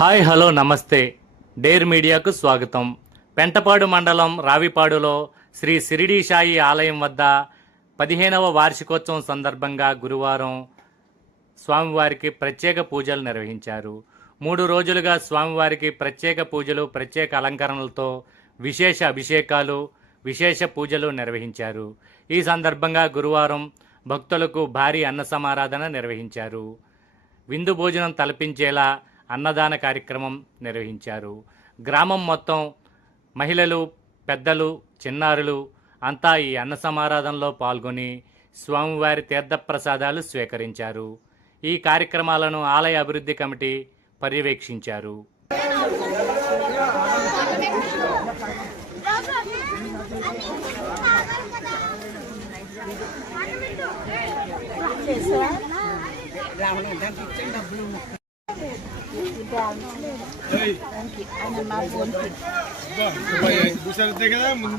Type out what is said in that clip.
Hi hello నమస్తే. Dare మీడియాకు స్వాగతం. పెంటపాడు మండలం రావిపాడులో శ్రీ షిరిడీ సాయి ఆలయం వద్ద 15వ వార్షికోత్సవం సందర్భంగా గురువారం స్వామివారికి ప్రత్యేక పూజలు నిర్వహించారు. 3 రోజులుగా స్వామివారికి ప్రత్యేక పూజలు, ప్రత్యేక అలంకరణలతో విశేష అభిషేకాలు, విశేష పూజలు నిర్వహించారు. ఈ సందర్భంగా గురువారం భక్తులకు భారీ అన్న సమారాధన నిర్వహించారు. విందు భోజనం తలపించేలా అన్నదాన కార్యక్రమం నిర్వహించారు. గ్రామం మొత్తం మహిళలు, పెద్దలు, చిన్నారులు అంతా ఈ అన్న సమారాధనలో పాల్గొని స్వామివారి తీర్థప్రసాదాలు స్వీకరించారు. ఈ కార్యక్రమాలను ఆలయ అభివృద్ధి కమిటీ పర్యవేక్షించారు. కదా ముందు